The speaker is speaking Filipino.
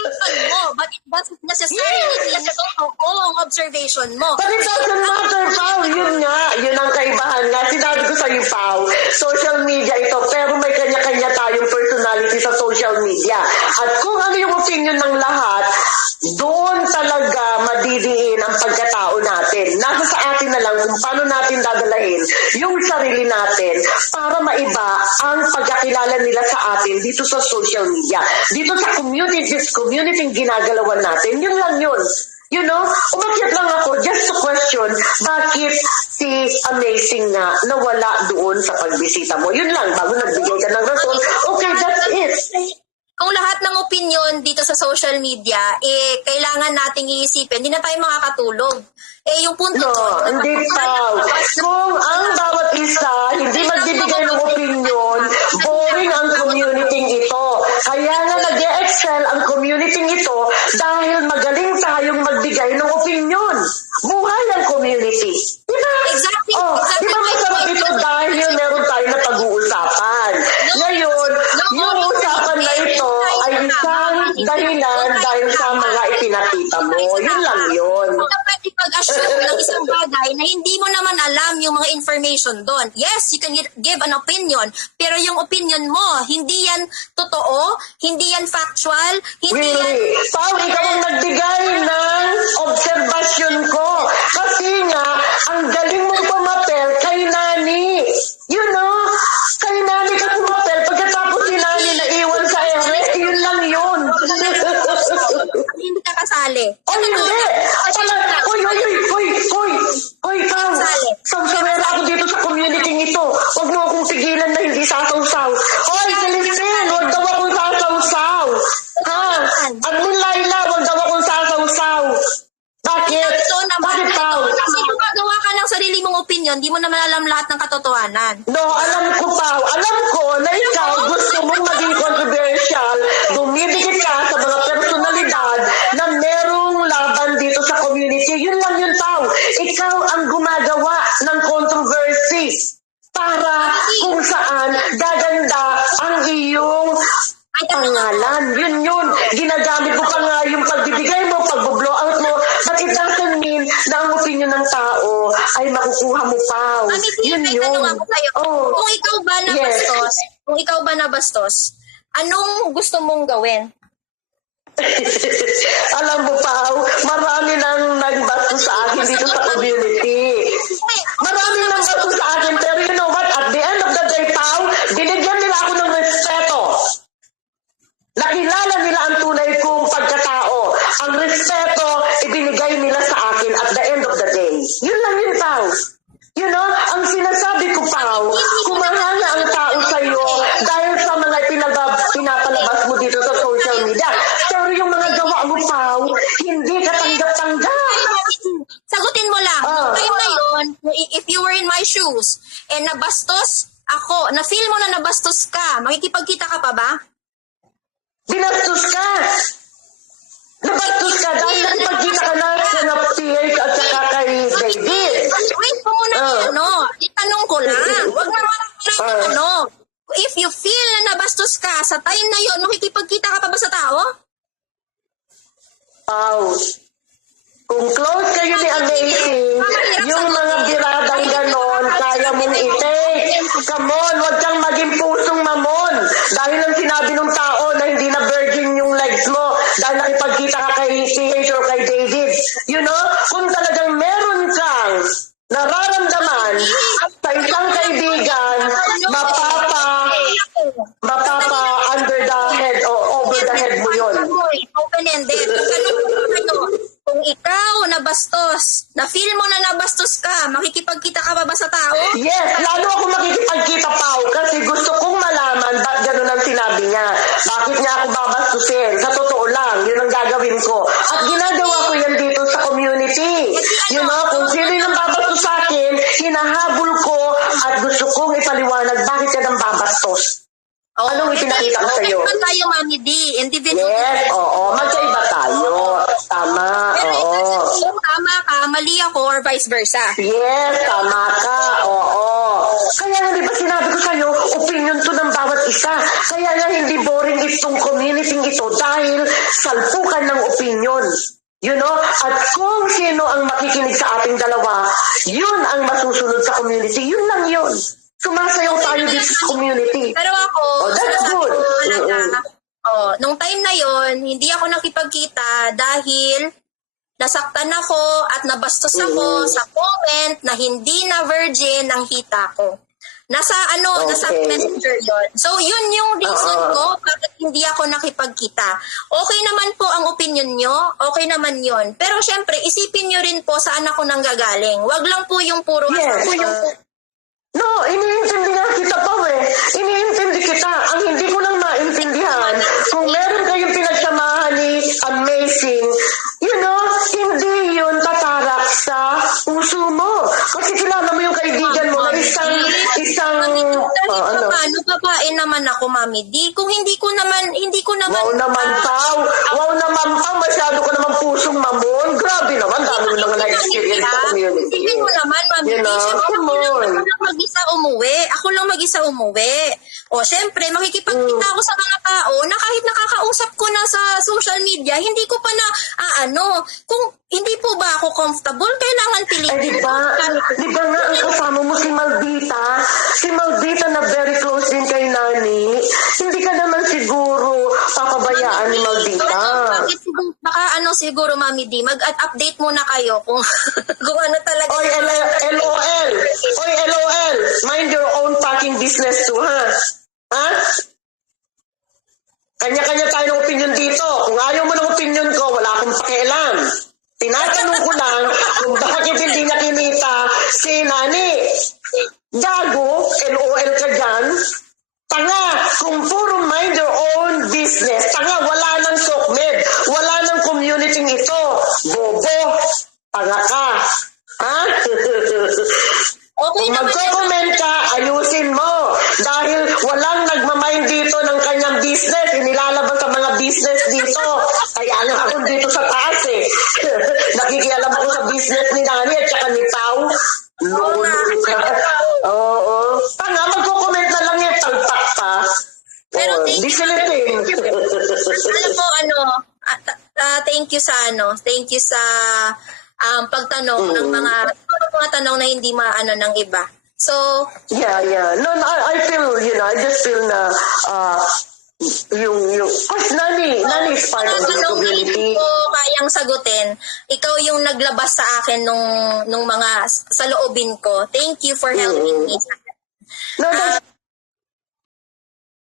observation mo, but it doesn't necessarily mean na totoo ang observation mo. But it doesn't matter, Pao. Yun nga. Yun ang kaibahan nga. Sinabi ko sa'yo, Pao. Social media ito, pero may kanya-kanya tayong personality sa social media. At kung ano yung opinion ng lahat, doon talaga madidiin ang pagkatao natin. Nasa sa atin na lang kung paano natin dadalahin yung sarili natin para maiba ang pagkakilala nila sa atin dito sa social media. Dito sa community ginagalawan natin. Yun lang yun. You know, umakyat lang ako just to question bakit si Amazing nga nawala doon sa pagbisita mo. Yun lang, bago nagbigay ka ng rason, okay, that's it. Kung lahat ng opinion dito sa social media, kailangan nating iisipin, hindi na tayo makakatulog. Yung punto No, hindi pa. Kung ang bawat isa hindi magbibigay ng opinion, boring ang community ito. Kaya nga nag-excel ang community ito dahil magaling tayong magbigay ng opinion. Buhay ang community. Diba? Exactly. Diba masarap ito dahil meron tayo na pag-uusapan. Ngayon, yung usapan na ito ay isang dahilan dahil sa mga ipinakita mo. Yun lang yun. Hindi ka pwede pag-assume ng isang bagay na hindi mo naman alam yung mga information doon. Yes, you can give an opinion, pero yung opinion mo, hindi yan totoo, hindi yan factual, hindi yan... Really? Pao, ikaw ang nagbigay ng obserbasyon ko. Kasi nga, ang galing mong pumapel kay Nani. You know? Kay Nani ka pumapel. Pagkatapos si Nani na iwan sa ere, yun lang yun. Hindi ka kasali. Oh, hindi. Hoy, Pao. Samsamera ako dito sa community ito. Huwag mo akong pigilan na hindi sasawsaw. Hoy, Celestine, huwag daw akong sasawsaw. Ha? Admin Laila, huwag daw akong sasawsaw. Bakit? Bakit, Pao? Kasi kung gagawa ka ng sarili mong opinion, di mo naman alam lahat ng katotohanan. No, alam ko, Pao. Alam ko na ikaw gusto mong maging controversial. Dumidikit ka sa mga personalidad na merong laban dito sa community. Yun lang yun, Pao. Ikaw ang gumagawa ng controversy para kung saan gaganda ang iyong pangalan. Yun. Ginagamit mo pa nga yung pagbibigay mo, pagbo-blow out mo. But it doesn't mean na ang opinion ng tao ay makukuha mo, Pao. Yun. Ako sa'yo. Oh. Kung ikaw ba nabastos, anong gusto mong gawin? Alam mo, Pao, marami nang nagbastos sa akin dito sa community. Marami nang bastos sa akin, pero you know what? At the end of the day, Pao, binigyan nila ako ng respeto. Nakilala nila ang tunay kong pagkatao. Ang respeto, ibinigay nila sa akin at the end of the day. Yun lang yun, Pao. You know, ang sinasabi ko, Pao, kumahanga ang tao sa'yo dahil sa mga pinapalabas mo dito sa social media. Pero yung mga gawa mo, Pao, hindi ka tanggap-tanggap. Sagutin mo lang. Kayo ngayon, if you were in my shoes, nabastos ako, na-feel mo na nabastos ka, makikipagkita ka pa ba? Binastos ka. Nabastos ka dahil nakipagkita ka na sa PH at saka kay David. Wait mo muna itanong ko lang. Huwag naman if you feel na nabastos ka, sa time na yun, makikipagkita ka pa ba sa tao? Pao, kung close kayo ni Amazing, yung mga biradang ganon, kaya mong i-take. Come on, huwag kang maging pusong mamon. Dahil ang sinabi ng tao na hindi na virgin yung legs mo, dahil nakipagkita ka kay CH or kay David. You know, kung talagang meron kang nararamdaman sa isang kaibigan, mapapa under the head o over the head mo yun. Open-ended. Kung ikaw nabastos, na-feel mo na nabastos ka, makikipagkita ka pa ba sa tao? Yes, lalo ako makikipagkita, Pao, kasi gusto kong malaman ba't ganun ang sinabi niya. Bakit niya ako babastusin? Sa totoo lang, yun ang gagawin ko. At ginagawa ko yan dito sa community. You know, kung sino yung babastos sa akin, hinahabol ko at gusto kong ipaliwanag bakit ka nang babastos. Anong ipinakita ko sa'yo? Magkaiba tayo, Mami D. Individual. Yes, oo. Magkaiba tayo. Tama, oo. Kung tama ka, mali ako or vice versa. Yes, tama ka. Oo. Kaya nga, di ba sinabi ko sa'yo, opinion to ng bawat isa. Kaya nga hindi boring itong community ito dahil salpukan ng opinion. You know? At kung sino ang makikinig sa ating dalawa, yun ang masusunod sa community. Yun lang yun. Sumasayaw tayo dito sa community. Pero ako, Oh, that's good. Nung time na yon, hindi ako nakipagkita dahil nasaktan ako at nabastos ako sa comment na hindi na virgin ang hita ko. Nasa messenger yon. So yun yung reason ko bakit hindi ako nakipagkita. Okay naman po ang opinion nyo, okay naman yon. Pero syempre, isipin nyo rin po saan ako nanggagaling. Wag lang po yung puro Yes. No, iniintindi nga kita pa Iniintindi kita. Ang hindi ko lang maintindihan, kung meron kayong pinagsamahan ni Amazing, you know, hindi yun tatarak sa puso mo. Kasi kilala mo yung kaibigan mo na isang Paano babae naman ako, Mami D? Kung hindi ko naman Wow naman, Pao, masyado ko naman pusong mamon. Grabe naman, dami mo naman na-experience sa community. Isipin mo naman, Mami D, syempre come on. ako lang mag-isa umuwi. O, syempre, makikipagkita ako sa mga tao na kahit nakakausap ko na sa social media, hindi ko pa na, kung hindi po ba ako comfortable, kailangan piliin. Di ba nga ang kasama mo si Maldita na very close din kay Nani, hindi ka naman siguro papabayaan ni Maldita. Siguro, Mami D, mag-update muna kayo kung kung ano talaga. Oy, LOL, mind your own fucking business too, ha? Ha? Kanya-kanya tayo ng opinion dito. Kung ayaw mo ng opinion ko, wala akong pakialam. Tinatanong ko lang kung bakit hindi niya kinita si Nani. Gago, LOL ka dyan. Tanga, kung puro mind your own business. Tanga, wala nang sokmed. Wala nang community ito. Bobo, tanga ka. Ha? Okay Kung naman magko-comment ka, ayusin mo. Dahil walang nagmamind dito ng kanyang business. Inilalabas sa mga business dito. Kaya nga ako dito sa taas Nakikialam ako sa business ni Nani at saka ni Pao. Lolo ka. Oo. Tanga, magko-comment na lang yan. Talpak pa. Pero thank you. Alam mo, thank you sa pagtanong ng mga tanong na hindi maano ng iba. So, Yeah. No, I feel, I just feel na kasi Nani is part of the tanong na community. hindi ko kayang sagutin, ikaw yung naglabas sa akin nung mga sa loobin ko. Thank you for helping me. No,